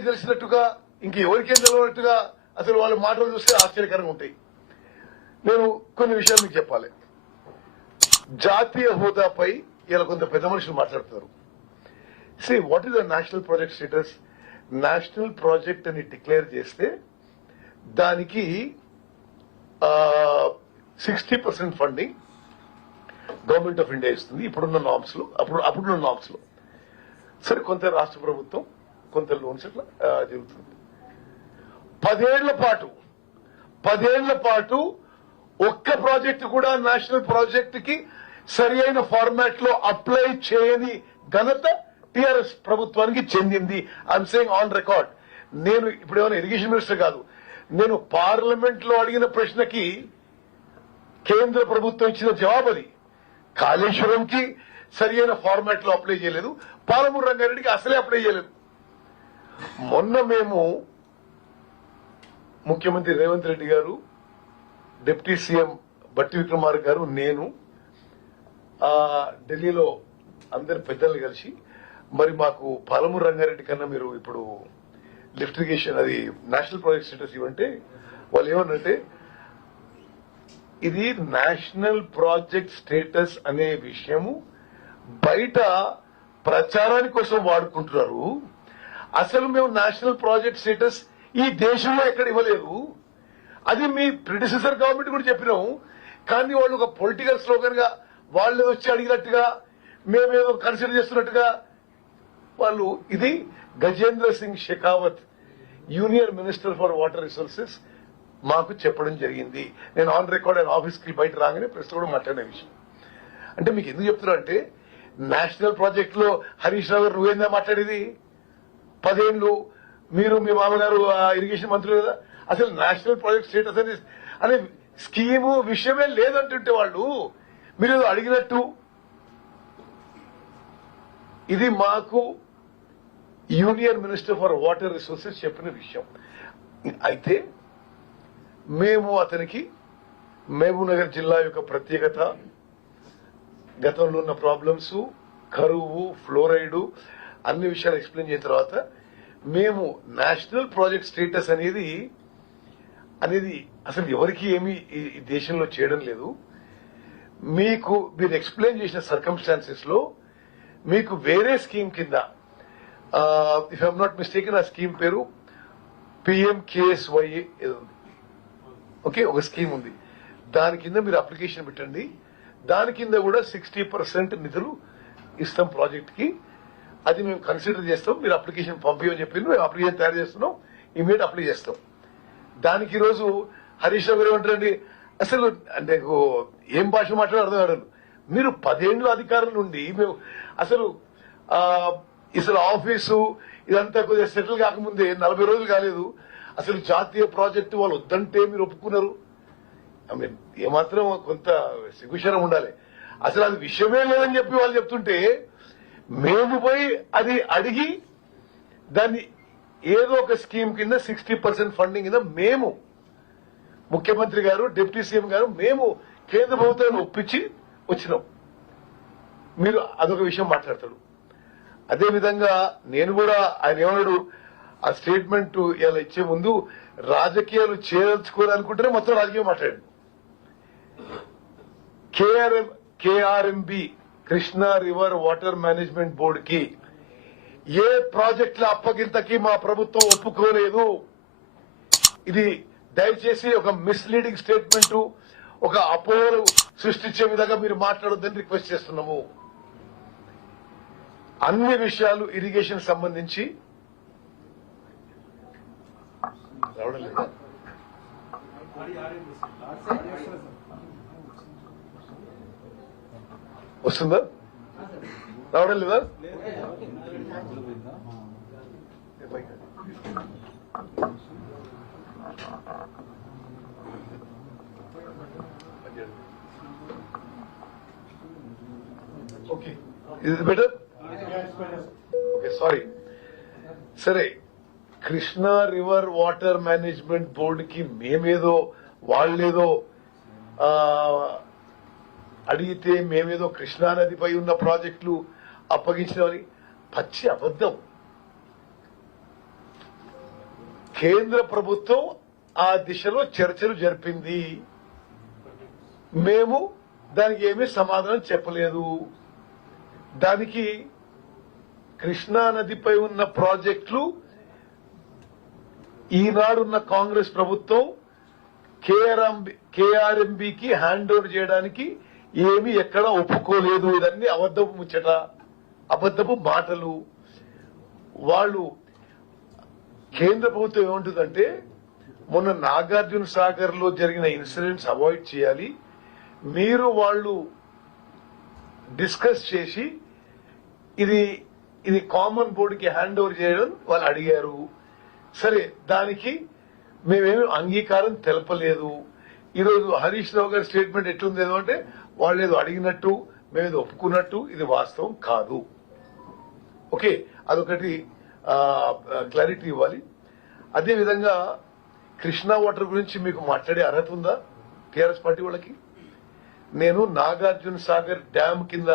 వాళ్ళకే తెలిసినట్టుగా ఇంక ఎవరికేం తెలియనట్టుగా అసలు వాళ్ళ మాటలు చూస్తే ఆశ్చర్యకరంగా ఉంటాయి. నేను కొన్ని విషయాలు మీకు చెప్పాలి. జాతీయ హోదాపై ఇలా కొంత పెద్ద మనుషులు మాట్లాడుతారు see what is the national project status national project అని డిక్లేర్ చేస్తే దానికి sixty percent funding government of India ఇస్తుంది. ఇప్పుడున్న నామ్స్లో అప్పుడు అప్పుడున్న నామ్స్లో. సరే కొంత రాష్ట్ర ప్రభుత్వం కొంత లోన్స్ ఇట్లా జరుగుతుంది. పదేళ్ళ పాటు పదేళ్ళ పాటు ఒక్క ప్రాజెక్టు కూడా నేషనల్ ప్రాజెక్ట్కి సరి అయిన ఫార్మాట్లో అప్లై చేయని ఘనత టిఆర్ఎస్ ప్రభుత్వానికి చెందింది. ఐఎమ్ సేయింగ్ ఆన్ రికార్డ్ నేను ఇప్పుడు ఏమైనా ఇరిగేషన్ మినిస్టర్ కాదు. నేను పార్లమెంట్లో అడిగిన ప్రశ్నకి కేంద్ర ప్రభుత్వం ఇచ్చిన జవాబు అది. కాళేశ్వరంకి సరి అయిన ఫార్మాట్లో అప్లై చేయలేదు. పాలమూరు రంగారెడ్డికి అసలే అప్లై చేయలేదు. మొన్న మేము ముఖ్యమంత్రి రేవంత్ రెడ్డి గారు డిప్యూటీ సీఎం బట్టి విక్రమార్క గారు నేను ఢిల్లీలో అందరి పెద్దలు కలిసి మరి మాకు పాలమూరు రంగారెడ్డి కన్నా మీరు ఇప్పుడు లిఫ్టిగేషన్ అది నేషనల్ ప్రాజెక్ట్ స్టేటస్ ఇవ్వంటే వాళ్ళు ఏమన్నంటే ఇది నేషనల్ ప్రాజెక్ట్ స్టేటస్ అనే విషయము బయట ప్రచారాని కోసం వాడుకుంటున్నారు. అసలు మేము నేషనల్ ప్రాజెక్ట్ స్టేటస్ ఈ దేశంలో ఎక్కడ ఇవ్వలేదు అది మీ ప్రిడిసెసర్ గవర్నమెంట్ కూడా చెప్పినాం. కానీ వాళ్ళు ఒక పొలిటికల్ స్లోగన్గా వాళ్ళు వచ్చి అడిగినట్టుగా మేమేదో కన్సిడర్ చేస్తున్నట్టుగా వాళ్ళు ఇది Gajendra Singh Shekhawat union minister for water resources మాకు చెప్పడం జరిగింది. నేను ఆన్ రికార్డ్ ఆయన ఆఫీస్కి బయట రాగానే ప్రెస్ కూడా మాట్లాడిన విషయం. అంటే మీకు ఎందుకు చెప్తున్నా అంటే నేషనల్ ప్రాజెక్ట్లో హరీష్ రావు గారు నువ్వేందా మాట్లాడేది? పదేళ్ళు మీరు మీ మామగారు ఇరిగేషన్ మంత్రులు కదా? అసలు నేషనల్ ప్రాజెక్ట్ స్టేటస్ అనే అనే స్కీము విషయమే లేదంటుంటే వాళ్ళు మీరు అడిగినట్టు ఇది మాకు union minister for water resources చెప్పిన విషయం. అయితే మేము అతనికి మహబూబ్నగర్ జిల్లా యొక్క ప్రత్యేకత గతంలో ఉన్న ప్రాబ్లమ్స్ కరువు ఫ్లోరైడు అన్ని విషయాలు ఎక్స్ప్లెయిన్ చేసిన తర్వాత మేము నేషనల్ ప్రాజెక్ట్ స్టేటస్ అనేది అనేది అసలు ఎవరికి ఏమీ ఈ దేశంలో చేయడం లేదు. మీకు మీరు ఎక్స్ప్లెయిన్ చేసిన సర్కమ్స్టాన్సెస్లో మీకు వేరే స్కీమ్ కింద ఇఫ్ ఐఎమ్ నాట్ మిస్టేక్ ఆ స్కీమ్ పేరు పిఎం కేఎస్వై ఏదో ఉంది. ఓకే ఒక స్కీమ్ ఉంది. దాని కింద మీరు అప్లికేషన్ పెట్టండి. దాని కింద కూడా సిక్స్టీ పర్సెంట్ నిధులు ఇస్తాం ప్రాజెక్ట్కి. అది మేము కన్సిడర్ చేస్తాం. మీరు అప్లికేషన్ పంపించని చెప్పింది మేము అప్లికేషన్ తయారు చేస్తున్నాం. ఇమీడియట్ అప్లై చేస్తాం. దానికి ఈరోజు హరీష్ రావు గారు ఏమంటారండి అసలు అంటే ఏం భాష మాట్లాడే అర్థం కాదు మీరు పదేళ్ళు అధికారం నుండి మేము అసలు ఇసలు అసలు ఆఫీసు ఇదంతా కొద్దిగా సెటిల్ కాకముందే నలభై రోజులు కాలేదు. అసలు జాతీయ ప్రాజెక్టు వాళ్ళు వద్దంటే మీరు ఒప్పుకున్నారు? ఏమాత్రం కొంత సిగ్గుశరం ఉండాలి. అసలు అది విషయమే లేదని చెప్పి వాళ్ళు చెప్తుంటే మేము పోయి అది అడిగి దాన్ని ఏదో ఒక స్కీమ్ కింద సిక్స్టీ పర్సెంట్ ఫండింగ్ కింద మేము ముఖ్యమంత్రి గారు డిప్యూటీ సీఎం గారు మేము కేంద్ర ప్రభుత్వాన్ని ఒప్పించి వచ్చినాం. మీరు అదొక విషయం మాట్లాడతాడు. అదేవిధంగా నేను కూడా ఆయన ఏమన్నాడు ఆ స్టేట్మెంట్ ఇలా ఇచ్చే ముందు రాజకీయాలు చేరల్చుకోవాలనుకుంటేనే మొత్తం రాజకీయం మాట్లాడాడు. KRM KRMB Krishna river water management board కి ఏ ప్రాజెక్టుల అప్పగింతకి మా ప్రభుత్వం ఒప్పుకోలేదు. ఇది దయచేసి ఒక మిస్లీడింగ్ స్టేట్మెంట్ ఒక అపోహలు సృష్టించే విధంగా మీరు మాట్లాడొద్దని రిక్వెస్ట్ చేస్తున్నాము. అన్ని విషయాలు ఇరిగేషన్ సంబంధించి. రావడం లేదా? వస్తుందా? రావడం లేదా? ఓకే ఇది బెటర్ ఓకే సారీ సరే కృష్ణా రివర్ వాటర్ మేనేజ్మెంట్ బోర్డుకి మేమేదో వాళ్ళేదో ఆ, అడిగితే మేమేదో కృష్ణా నదిపై ఉన్న ప్రాజెక్టులు అప్పగించినామని పచ్చి అబద్ధం. కేంద్ర ప్రభుత్వం ఆ దిశలో చర్చలు జరిపింది. మేము దానికి ఏమీ సమాధానం చెప్పలేదు. దానికి కృష్ణా నదిపై ఉన్న ప్రాజెక్టులు ఈనాడున్న కాంగ్రెస్ ప్రభుత్వం కేఆర్ఎంబి కేఆర్ఎంబికి హ్యాండ్ ఓవర్ చేయడానికి ఏమి ఎక్కడ ఒప్పుకోలేదు. ఇదన్నీ అబద్ధపు ముచ్చట అబద్ధపు మాటలు. వాళ్ళు కేంద్ర ప్రభుత్వం ఏముంటుందంటే మొన్న నాగార్జున సాగర్లో జరిగిన ఇన్సిడెంట్స్ అవాయిడ్ చేయాలి. మీరు వాళ్ళు డిస్కస్ చేసి ఇది ఇది కామన్ బోర్డుకి హ్యాండ్ ఓవర్ చేయడం వాళ్ళు అడిగారు. సరే దానికి మేమేమి అంగీకారం తెలపలేదు. ఈరోజు హరీష్ రావు గారి స్టేట్మెంట్ ఎట్లుంది? ఏదో అంటే వాళ్ళు ఏదో అడిగినట్టు మేము ఒప్పుకున్నట్టు ఇది వాస్తవం కాదు. ఓకే అదొకటి క్లారిటీ ఇవ్వాలి. అదేవిధంగా కృష్ణా వాటర్ గురించి మీకు మాట్లాడే అర్హత ఉందా టిఆర్ఎస్ పార్టీ వాళ్ళకి? నేను నాగార్జున సాగర్ డ్యామ్ కింద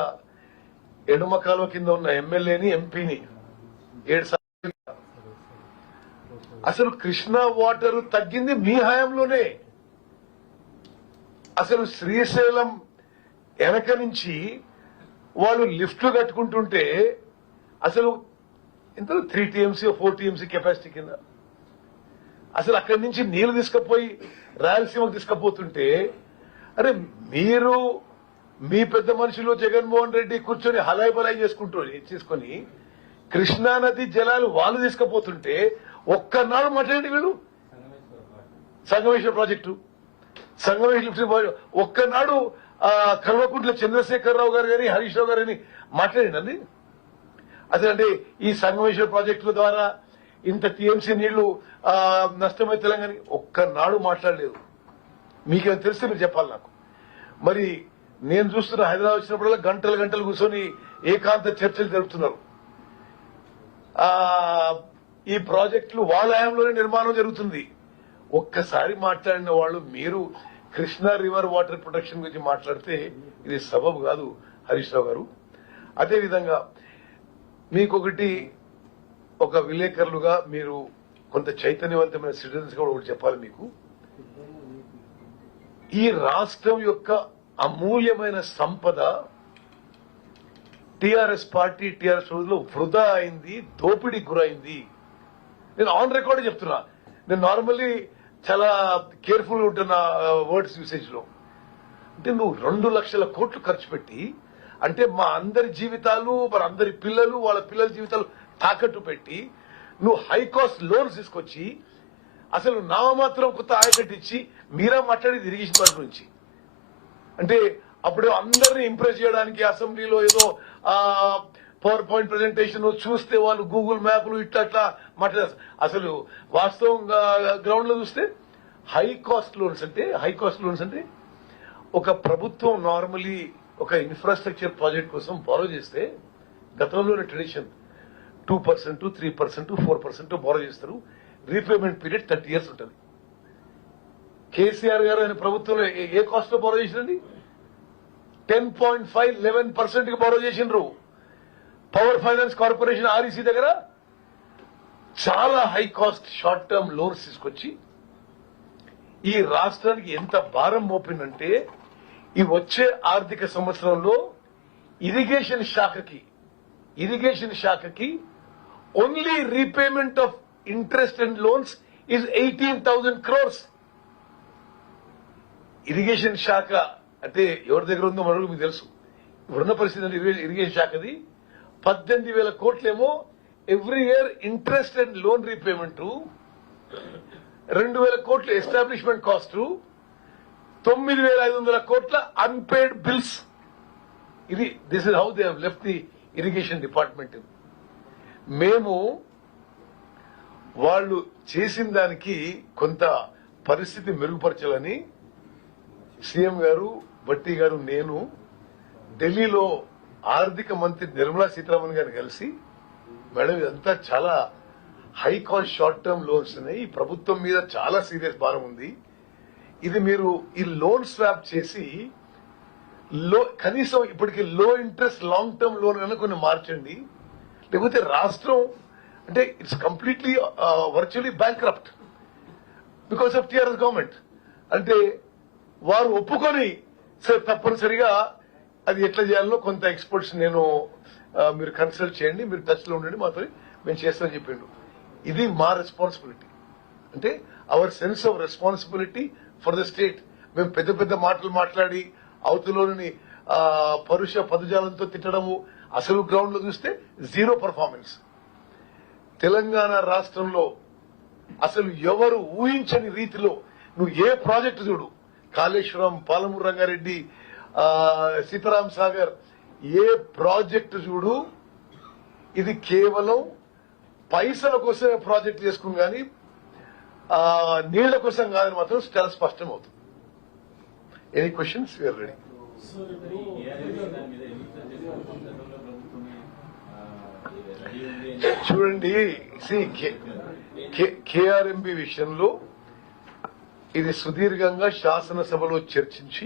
ఎడమ కాలువ కింద ఉన్న ఎమ్మెల్యేని ఎంపీని ఏడు అసలు కృష్ణా వాటర్ తగ్గింది మీ హయాంలోనే. అసలు శ్రీశైలం వెనక నుంచి వాళ్ళు లిఫ్ట్లు కట్టుకుంటుంటే అసలు ఇంత three TMC four TMC capacity కింద. అసలు అక్కడి నుంచి నీళ్ళు తీసుకుపోయి రాయలసీమకు తీసుకుపోతుంటే అరే మీరు మీ పెద్ద మనుషులు జగన్మోహన్ రెడ్డి కూర్చొని హలాయి బలాయి చేసుకుంటూ చేసుకొని కృష్ణా నది జలాలు వాళ్ళు తీసుకుపోతుంటే ఒక్కనాడు మాట్లాడండి వీళ్ళు. సంగమేశ్వర ప్రాజెక్టు. సంగమేశ్వర లిఫ్ట్ ఒక్కనాడు కల్వకుంట్ల చంద్రశేఖరరావు గారు గాని హరీష్ రావు గారు కానీ మాట్లాడండి అదేంటే ఈ సంగమేశ్వర ప్రాజెక్టుల ద్వారా ఇంత టీఎంసీ నీళ్ళు నష్టమై తెలంగాణ ఒక్కనాడు మాట్లాడలేదు. మీకేమో తెలిస్తే మీరు చెప్పాలి నాకు. మరి నేను చూస్తున్న హైదరాబాద్ వచ్చినప్పుడల్లా గంటలు గంటలు కూర్చొని ఏకాంత చర్చలు జరుపుతున్నారు. ఆ ఈ ప్రాజెక్టులు వాళ్ళ హయాంలోనే నిర్మాణం జరుగుతుంది. ఒక్కసారి మాట్లాడిన వాళ్ళు మీరు కృష్ణా రివర్ వాటర్ ప్రొటెక్షన్ గురించి మాట్లాడితే ఇది సబబు కాదు హరీష్ రావు గారు. అదే విధంగా మీకొకటి ఒక విలేకరులుగా మీరు కొంత చైతన్యవంతమైన సిటిజన్స్ కూడా ఒకటి చెప్పాలి మీకు. ఈ రాష్ట్రం యొక్క అమూల్యమైన సంపద టిఆర్ఎస్ పార్టీ టిఆర్ఎస్ రోజులో వృధా అయింది దోపిడీకి గురైంది. నేను ఆన్ రికార్డ్ చెప్తున్నా. నేను నార్మల్లీ చాలా కేర్ఫుల్ ఉంటున్న వర్డ్స్ యూసేజ్లో. అంటే నువ్వు రెండు లక్షల కోట్లు ఖర్చు పెట్టి అంటే మా అందరి జీవితాలు మన అందరి పిల్లలు వాళ్ళ పిల్లల జీవితాలు తాకట్టు పెట్టి నువ్వు హై కాస్ట్ లోన్స్ తీసుకొచ్చి అసలు నామమాత్రం కొత్త ఆయకట్టు ఇచ్చి మీరా మాట్లాడేది ఇరిగేషన్ వాటి నుంచి. అంటే అప్పుడు అందరిని ఇంప్రెస్ చేయడానికి అసెంబ్లీలో ఏదో పవర్ పాయింట్ ప్రజెంటేషన్ చూస్తే వాళ్ళు గూగుల్ మ్యాప్లు ఇట్లా అట్లా మాట్లాడారు. అసలు వాస్తవంగా గ్రౌండ్లో చూస్తే హై కాస్ట్ లోన్స్ అంటే హై కాస్ట్ లోన్స్ అంటే ఒక ప్రభుత్వం నార్మలీ ఒక ఇన్ఫ్రాస్ట్రక్చర్ ప్రాజెక్ట్ కోసం బారో చేస్తే గతంలోని tradition two percent three percent four percent borrow చేస్తారు. రీపేమెంట్ పీరియడ్ థర్టీ ఇయర్స్ ఉంటుంది. కేసీఆర్ గారు ఆయన ప్రభుత్వంలో ఏ- ఏ కాస్ట్లో బారో చేసినండి టెన్ పాయింట్ ఫైవ్ లెవెన్ పర్సెంట్కి బారో చేసిండ్రు పవర్ ఫైనాన్స్ కార్పొరేషన్ ఆర్ఈసీ దగ్గర చాలా high cost short term loans తీసుకొచ్చి ఈ రాష్ట్రానికి ఎంత భారం మోపిందంటే ఈ వచ్చే ఆర్థిక సంవత్సరంలో ఇరిగేషన్ శాఖకి ఇరిగేషన్ శాఖకి only repayment of interest and loans is eighteen thousand crores irrigation శాఖ అంటే ఎవరి దగ్గర ఉందో మనకు మీకు తెలుసు. ఇప్పుడున్న పరిస్థితి ఇరిగే- ఇరిగేషన్ శాఖది పద్దెనిమిది వేల కోట్లేమో every year interest and loan repayment రెండు వేల కోట్ల ఎస్టాబ్లిష్మెంట్ కాస్ట్ తొమ్మిది వేల ఐదు వందల కోట్ల అన్పేడ్ బిల్స్. ఇది this is how they left the irrigation department. మేము వాళ్ళు చేసిన దానికి కొంత పరిస్థితి మెరుగుపరచాలని సీఎం గారు బట్టి గారు నేను ఢిల్లీలో ఆర్థిక మంత్రి నిర్మలా సీతారామన్ గారు కలిసి మేడం ఇదంతా చాలా high cost short term loans ఉన్నాయి. ఈ ప్రభుత్వం మీద చాలా సీరియస్ భారం ఉంది. ఇది మీరు ఈ లోన్ స్వాప్ చేసి లో కనీసం ఇప్పటికి లో ఇంట్రెస్ట్ లాంగ్ టర్మ్ లోన్ కన్నా కొన్ని మార్చండి. లేకపోతే రాష్ట్రం అంటే it's completely virtually bank because of TRS government అంటే వారు ఒప్పుకొని సార్ తప్పనిసరిగా అది ఎట్లా చేయాలో కొంత ఎక్స్పర్ట్స్ నేను మీరు కన్సల్ట్ చేయండి మీరు టచ్లో ఉండండి మాతో మేము చేస్తామని చెప్పిండు. ఇది మా రెస్పాన్సిబిలిటీ అంటే our sense of responsibility for the state మేము పెద్ద పెద్ద మాటలు మాట్లాడి అవతలోని పరుష పదజాలంతో తిట్టడము అసలు గ్రౌండ్లో చూస్తే జీరో పర్ఫార్మెన్స్ తెలంగాణ రాష్ట్రంలో అసలు ఎవరు ఊహించని రీతిలో నువ్వు ఏ ప్రాజెక్టు చూడు. కాళేశ్వరం పాలమూరు రంగారెడ్డి సీతారాం సాగర్ ఏ ప్రాజెక్టు చూడు ఇది కేవలం పైసల కోసమే ప్రాజెక్ట్ చేసుకుని కానీ నీళ్ళ కోసం కాదని మాత్రం చాలా స్పష్టం అవుతుంది. ఎనీ క్వశ్చన్స్ యూఆర్ రెడీ చూడండి కేఆర్ఎంబి విషయంలో ఇది సుదీర్ఘంగా శాసనసభలో చర్చించి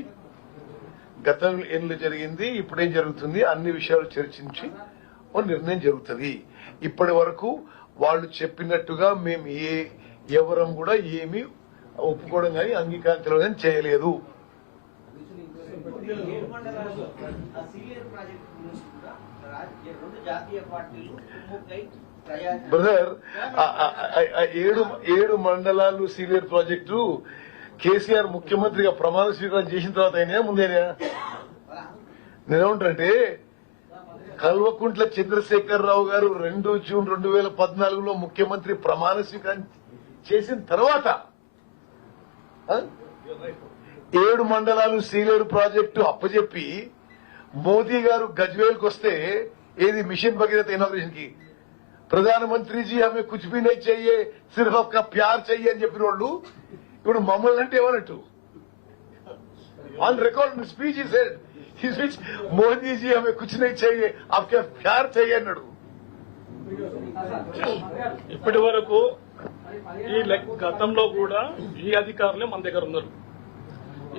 గతం ఏళ్ళు జరిగింది ఇప్పుడేం జరుగుతుంది అన్ని విషయాలు చర్చించి ఓ నిర్ణయం జరుగుతుంది. ఇప్పటి వరకు వాళ్ళు చెప్పినట్టుగా మేము ఏ ఎవరం కూడా ఏమీ ఒప్పుకోవడం కానీ అంగీకారం తెలియదని చేయలేదు. బ్రదర్ ఏడు ఏడు మండలాలు సీనియర్ ప్రాజెక్టు కేసీఆర్ ముఖ్యమంత్రిగా ప్రమాణ స్వీకారం చేసిన తర్వాత అయినా ముందేనా? నేనేమంటే కల్వకుంట్ల చంద్రశేఖర్ రావు గారు రెండు జూన్ రెండు వేల పద్నాలుగులో ముఖ్యమంత్రి ప్రమాణ స్వీకారం చేసిన తర్వాత ఏడు మండలాలు సీలేరు ప్రాజెక్టు అప్పచెప్పి మోదీ గారు గజ్వేల్కి వస్తే ఏది మిషన్ భగీరథ ఇనాగ్రేషన్కి ప్రధానమంత్రి జీ హమే కుచ్ చెయ్యే సిర్ఫ్ ప్యార్ చెయ్యి అని చెప్పిన వాళ్ళు ఇప్పుడు మమ్మల్ని అంటే ఏమన్నట్టు ఆన్ రికార్డ్ స్పీచ్ ఈ స్పీచ్ మోదీజీ ఆమె కూర్చుని చెయ్యి ఆమె ప్యార్ చెయ్యి అన్నాడు ఇప్పటి వరకు ఈ గతంలో కూడా ఈ అధికారులే మన దగ్గర ఉన్నారు.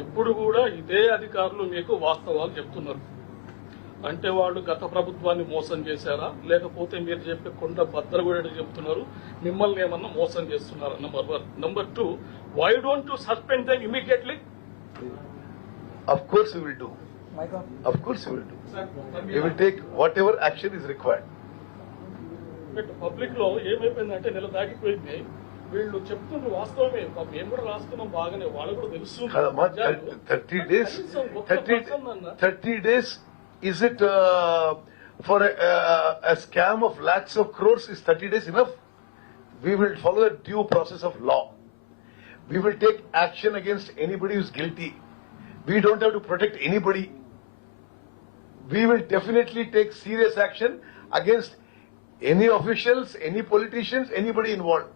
ఇప్పుడు కూడా ఇదే అధికారులు మీకు వాస్తవాలు చెప్తున్నారు. అంటే వాళ్ళు గత ప్రభుత్వాన్ని మోసం చేశారా? లేకపోతే మీరు చెప్పే కొండ భద్రగూడ కూడా చెప్తున్నారు. మిమ్మల్ని ఏమన్నా మోసం చేస్తున్నారా? Number one number two why don't to suspend them immediately Of course we will do. Of course we will do. We will take whatever action is required. పబ్లిక్లో ఏమైపోయిందంటే నెల దాటిపోయింది వీళ్ళు చెప్తున్నారు వాస్తవమే పాపం మేము కూడా రాస్తున్నాం బాగానే వాళ్ళు కూడా తెలుసు కదమ్మా, నిజాలు. థర్టీ డేస్ కనీసం ఒక్క థర్టీ person అన్నా thirty days is it for scam of lakhs of crores is thirty days enough we will follow the due process of law We will take action against anybody who's guilty we don't have to protect anybody we will definitely take serious action against any officials, any politicians, anybody involved.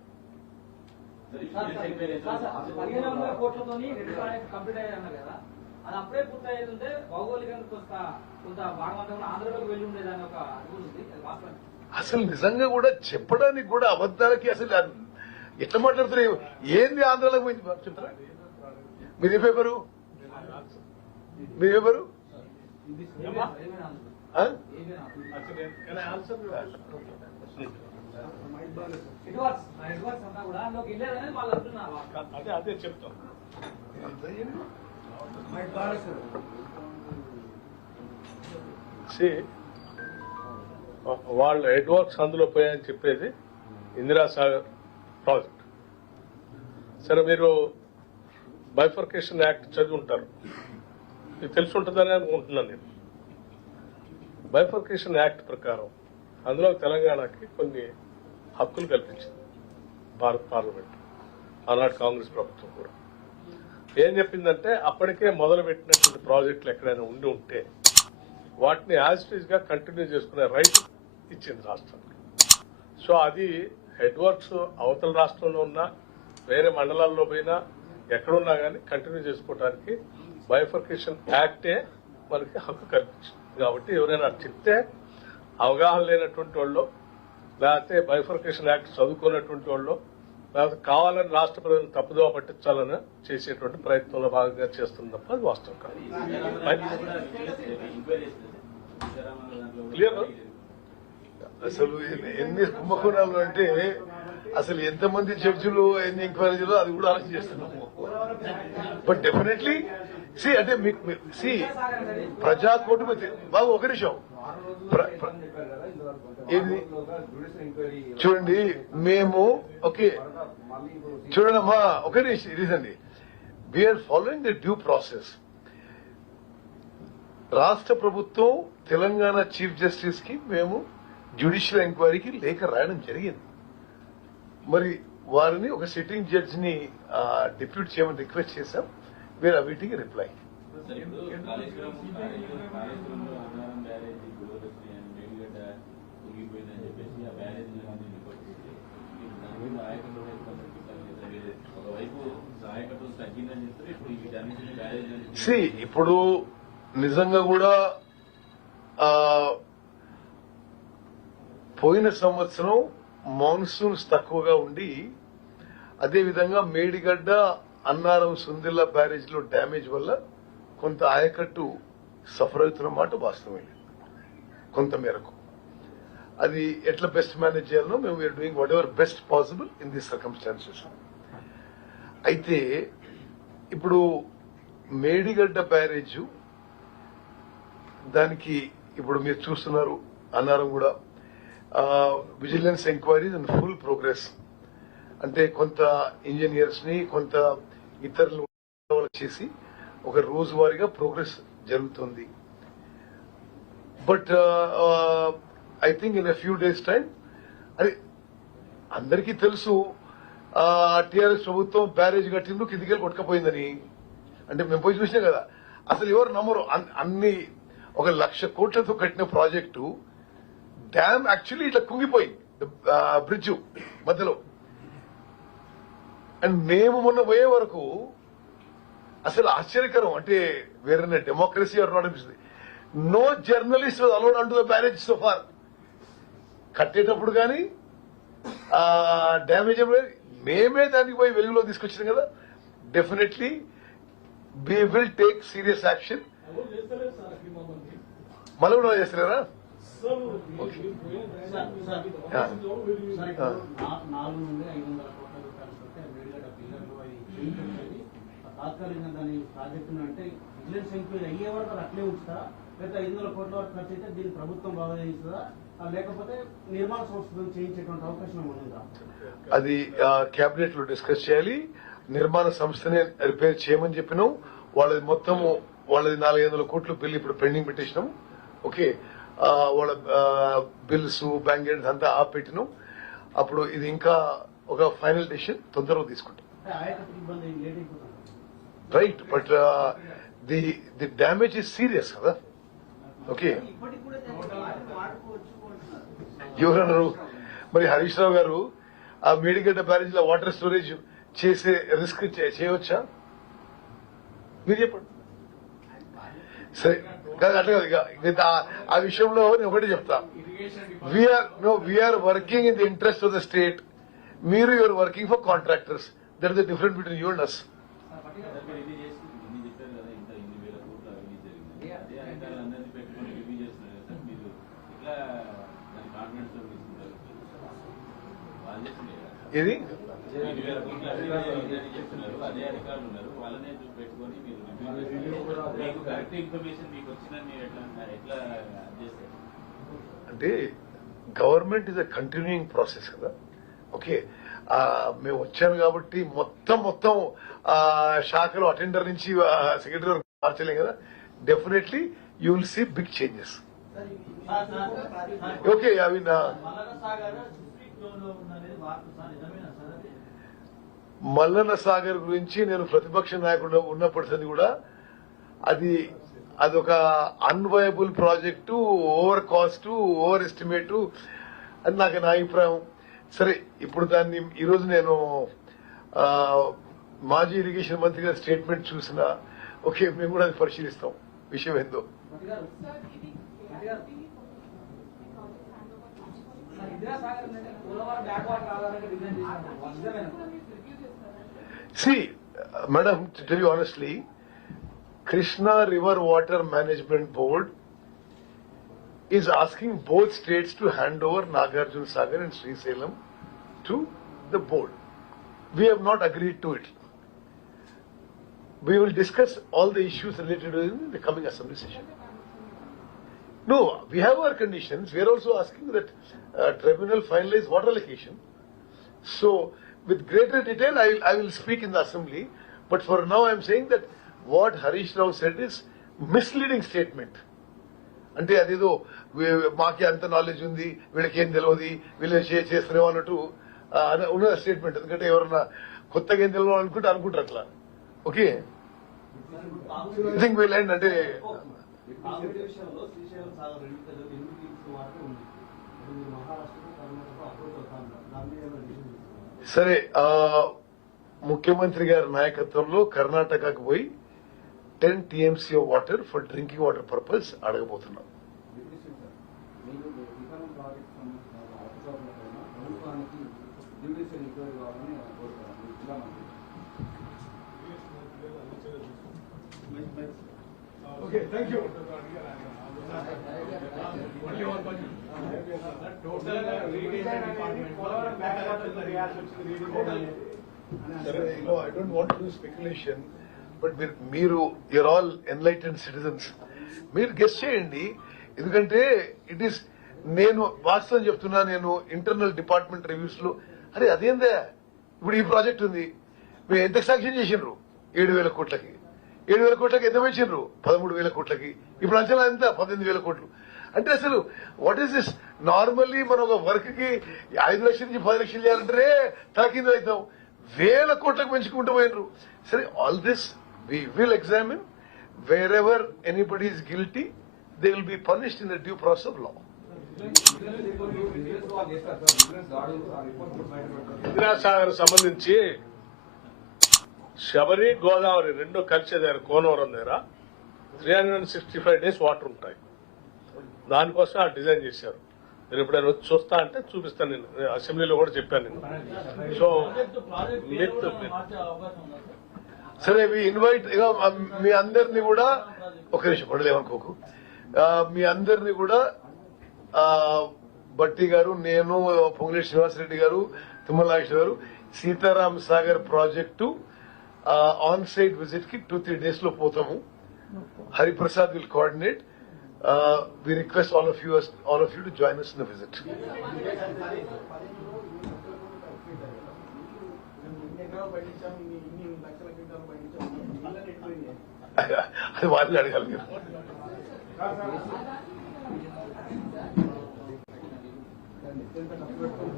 Sir, ఈ case enquiry చేస్తున్నారు. పదిహేను వందల కోట్లతోని రెండు project complete అయ్యారు కదా అది అప్పుడే పూర్తయ్యేది ఉంటే భౌగోళికంగా కొంత కొంత భాగం అంతా కూడా ఆంధ్రలోకి వెళ్ళి ఉండేదాని ఒక అది కూడా ఉంది అది వాస్తవం అసలు నిజంగా కూడా చెప్పడానికి కూడా అబద్ధాలకి అసలు అన్- ఎట్లా మాట్లాడుతున్నారు ఏంది ఆంధ్రాలకు పోయింది? చెప్తారా? ఏ పేపరు వాళ్ళు అంటున్నారు అదే అదే చెప్తాం. వాళ్ళ హెడ్ వర్క్స్ అందులో పోయాయని చెప్పేది ఇందిరాసాగర్ ప్రాజెక్ట్ సరే మీరు బైఫర్కేషన్ యాక్ట్ చదివి ఉంటారు మీకు తెలిసి ఉంటుందని అనుకుంటున్నాను నేను. బైఫర్కేషన్ యాక్ట్ ప్రకారం అందులో తెలంగాణకి కొన్ని హక్కులు కల్పించింది భారత పార్లమెంట్ ఆనాడు కాంగ్రెస్ ప్రభుత్వం కూడా. ఏం చెప్పిందంటే అప్పటికే మొదలు పెట్టినటువంటి ప్రాజెక్టులు ఎక్కడైనా ఉండి ఉంటే వాటిని యాజ్ ఇట్గా కంటిన్యూ చేసుకునే రైట్ ఇచ్చింది రాష్ట్రానికి. సో అది హెడ్ వర్క్స్ అవతల రాష్ట్రంలో ఉన్నా వేరే మండలాల్లో పోయినా ఎక్కడున్నా కానీ కంటిన్యూ చేసుకోవడానికి బైఫర్కేషన్ యాక్టే మనకి హక్కు కల్పించింది. కాబట్టి ఎవరైనా చెప్తే అవగాహన లేనటువంటి వాళ్ళు లేకపోతే బైఫర్కేషన్ యాక్ట్ చదువుకున్నటువంటి వాళ్ళు లేకపోతే కావాలని రాష్ట్ర ప్రజలను తప్పుదోవ పట్టించాలని చేసేటువంటి ప్రయత్నంలో భాగంగా చేస్తుంది తప్ప అది వాస్తవం కాదు. సీతారామన్ అసలు ఎన్ని- కుంభకోణాలు అంటే అసలు ఎంతమంది జడ్జిలు ఎన్ని ఎంక్వైరీలు అది కూడా ఆలోచన చేస్తున్నాము బట్ డెఫినెట్లీ సి అంటే మీకు సి ప్రజా కూటమి బాబు ఒక నిమిషం. ప్ర- చూడండి మేము ఓకే. చూడండి ఒక నిమిషం we're following the due process రాష్ట్ర ప్రభుత్వం తెలంగాణ చీఫ్ జస్టిస్కి మేము జ్యుడిషియల్ ఎంక్వైరీకి లేఖ రాయడం జరిగింది. మరి వారిని ఒక సిట్టింగ్ జడ్జి ని డిప్యూట్ చేయమని రిక్వెస్ట్ చేశాం. వీఆర్ వీటికి రిప్లై. ఇప్పుడు నిజంగా కూడా పోయిన సంవత్సరం మాన్సూన్స్ తక్కువగా ఉండి అదేవిధంగా మేడిగడ్డ అన్నారం సుందిల్లా బ్యారేజ్లో డ్యామేజ్ వల్ల కొంత ఆయకట్టు సఫర్ అవుతున్న మాట వాస్తవమే కొంత మేరకు. అది ఎట్లా బెస్ట్ మేనేజ్ చేయాలో మేము we're doing whatever best possible in this circumstances అయితే ఇప్పుడు మేడిగడ్డ బ్యారేజ్ దానికి ఇప్పుడు మీరు చూస్తున్నారు అన్నారం కూడా vigilance enquiries in full progress. అంటే కొంత ఇంజనీర్స్ని కొంత ఇతరులు చేసి ఒక రోజువారీగా ప్రోగ్రెస్ జరుగుతుంది. But I think in few days time అది అందరికీ తెలుసు టీఆర్ఎస్ ప్రభుత్వం బ్యారేజ్ కట్టిండు కిందికి కొట్టుకపోయిందని. అంటే మేము పోయి చూసినా కదా అసలు ఎవరు నమ్మరు. అన్- అన్ని ఒక లక్ష కోట్లతో కట్టిన ప్రాజెక్టు డ్యామ్ యాక్చువల్లీ ఇట్లా కుంగిపోయింది బ్రిడ్జ్ మధ్యలో. అండ్ మేము మొన్న పోయే వరకు అసలు ఆశ్చర్యకరం అంటే వేరే డెమోక్రసీ ఎవరు అనిపిస్తుంది. నో జర్నలిస్ట్ అలౌడ్ అంటు ద బ్యారేజ్ సో ఫార్ కట్టేటప్పుడు కానీ డ్యామేజ్ లేదు. మేమే దానికి పోయి వెలుగులో తీసుకొచ్చినాం కదా. Definitely we will take serious action మళ్ళీ కూడా చేస్తున్నారా అది తాత్కాలికంగా దాని ప్రాజెక్టును అంటే విజిలెన్స్ ఎంక్వైరీ అయ్యే వరకు అట్లే ఉంచుతారా లేకపోతే ఐదు వందల కోట్ల వరకు ఖర్చు అయితే దీన్ని ప్రభుత్వం బాగా చేస్తుందా లేకపోతే నిర్మాణ సంస్థలు చేయించేటువంటి అవకాశం ఉందా అది కేబినెట్లో డిస్కస్ చేయాలి. నిర్మాణ సంస్థనే రిపేర్ చేయమని చెప్పినాం. వాళ్ళది మొత్తము వాళ్ళది నాలుగు వందల కోట్లు బిల్లు ఇప్పుడు పెండింగ్ పెట్టేసినాం. ఓకే వాళ్ళ బిల్స్ బ్యాంక్ అంతా ఆపెట్టినాం. అప్పుడు ఇది ఇంకా ఒక ఫైనల్ డెసిషన్ తొందరగా తీసుకుంటాం. Right but the the damage is serious కదా. ఓకే ఎవరన్నారు? మరి హరీష్ రావు గారు ఆ మేడిగడ్డ బ్యారేజ్లో వాటర్ స్టోరేజ్ చేసే రిస్క్ చేయవచ్చా? మీరు చెప్పండి. సరే. కాదు అట్లా ఆ- విషయంలో నేను ఒకటి చెప్తా. We're no we're working in the interest of the state మీరు your working for contractors that is the difference between you and us ఇది చెప్తున్నారు అదే అధికారులు ఉన్నారు వాళ్ళనే చూసి పెట్టుకొని మీరు రివ్యూ చేస్తారు మీకు కరెక్ట్ ఇన్ఫర్మేషన్ మీకు వచ్చిందని మీరు ఎట్లా ఎట్లా చేస్తారు అంటే government is a continuing process కదా? ఓకే మేము వచ్చాను కాబట్టి మొత్తం మొత్తం శాఖలో అటెండర్ నుంచి సెక్రటరీ వరకు మార్చలేం కదా definitely you will see big changes okay అవి నా మల్లన సాగర్ సుప్రీం లో ఉందనేది వార్త సార్ నిజమేనా సార్ అది మల్లన్న సాగర్ గురించి నేను ప్రతిపక్ష నాయకుడు ఉన్నప్పటికీ కూడా అది అదొక unviable project over cost over estimate అని నాకు నా అభిప్రాయం. సరే ఇప్పుడు దాన్ని ఈరోజు నేను మాజీ ఇరిగేషన్ మంత్రి గారి స్టేట్మెంట్ చూసిన ఓకే మేము కూడా అది పరిశీలిస్తాం. విషయం ఏందో? సార్, అంటే పోలవరం బ్యాక్ వాటర్ ఆధారంగా డిజైన్ చేసినారు నిజమేనా? See, uh, madam, to tell you honestly, Krishna River Water Management Board is asking both states to hand over Nagarjuna Sagar and Sri Salem to the board. We have not agreed to it. We will discuss all the issues related to it in the coming assembly session. No, we have our conditions. We are also asking that uh, tribunal finalize water allocation. So, with greater detail, I, I will speak in the assembly. But for now, I am saying that what Harish Rao said is misleading statement. అంటే అదేదో we- మాకే అంత knowledge ఉంది వీళ్ళకి ఏం తెలియదు వీళ్ళు చే- చేస్తున్నామో అన్నట్టు ఆ, అన- ఉన్న స్టేట్మెంట్ ఎందుకంటే ఎవరన్నా కొత్తగా ఏం తెలియదు అనుకుంటే అనుకుంటారు అట్లా ఓకే థింక్ వీల్ అంటే కాంగ్రెస్ విషయంలో శ్రీశైలం సాగర్ రెండు పెద్దలు ఎనిమిది టీమ్స్ మాత్రం ఉంది ఇప్పుడు మీరు మహారాష్ట్రకు కర్ణాటక అప్రోచ్ అవుతా ఉన్నారు దాని మీద ఏమైనా డిసిషన్ తీసుకున్నారా? సరే ఆ, ముఖ్యమంత్రి గారి నాయకత్వంలో కర్ణాటకకు పోయి ten TMC water for drinking water purpose అడగబోతున్నాం. మీరు విధానం project I don't want to speculation but మీరు మీరు యూర్ ఆల్ ఎన్లైటెడ్ సిటిజన్స్ మీరు గెస్ట్ చేయండి ఎందుకంటే ఇట్ ఈస్ నేను వాస్తవం చెప్తున్నా నేను ఇంటర్నల్ డిపార్ట్మెంట్ రివ్యూస్లో అరే అదేందే? ఇప్పుడు ఈ ప్రాజెక్ట్ ఉంది. మీరు ఎంత శాంక్షన్ చేసిండ్రు ఏడు వేల కోట్లకి. ఏడు వేల కోట్లకి ఎంత పెంచిండ్రు పదమూడు వేల కోట్లకి. ఇప్పుడు అంచనా ఎంత? పద్దెనిమిది వేల కోట్లు. అంటే అసలు వాట్ ఈస్ దిస్ నార్మల్లీ మనం ఒక వర్క్కి ఐదు లక్షల నుంచి పది లక్షలు చేయాలంటే తలకింద అవుతాం వేల కోట్లకు పెంచుకుంటూ పోయినరు. సరే all this we will examine wherever anybody is guilty they will be punished in the due process of law Indirasagar సంబంధించి శబరి గోదావరి రెండు కలిసే దగ్గర కోనవరం దగ్గర three hundred sixty five days water ఉంటాయి. దానికోసం ఆ డిజైన్ చేశారు. మీరు ఎప్పుడైనా వచ్చి చూస్తా అంటే చూపిస్తాను నేను. నేను అసెంబ్లీలో కూడా చెప్పాను నేను. సో సార్ మీ ఇన్వైట్ మీ అందరినీ కూడా ఒక నిమిషం పడలేమనుకోకు మీ అందరినీ కూడా భట్టి గారు నేను పొంగులేటి శ్రీనివాసరెడ్డి గారు తుమ్మల నాగేశ్వర గారు Sitaram Sagar project on site విజిట్కి two three డేస్లో పోతాము. Hariprasad will coordinate we request all of you all of you to join us in the visit అది వాళ్ళని అడగాలి మీరు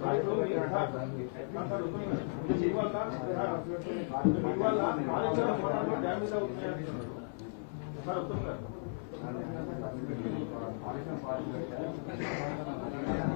I, Thank you.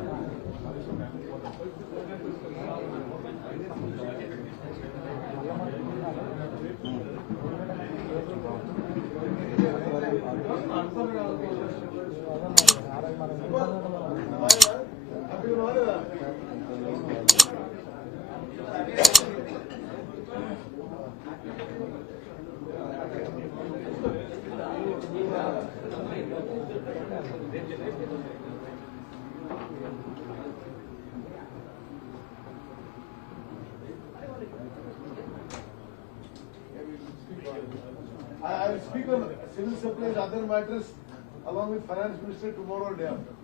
Other matters, along with finance minister tomorrow or day after.